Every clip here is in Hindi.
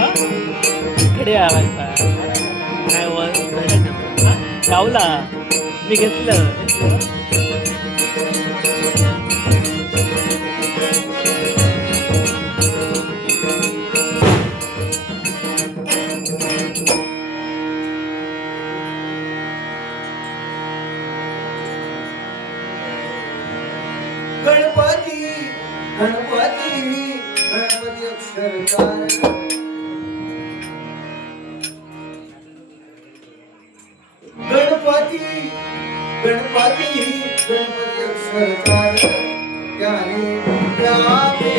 इकडे या वायफाय काय वर भेटत नाही. हा? गावला मी घेतलं सरकार गणपति गणपति गणपति सरकार ज्ञानी ज्ञानी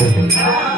Música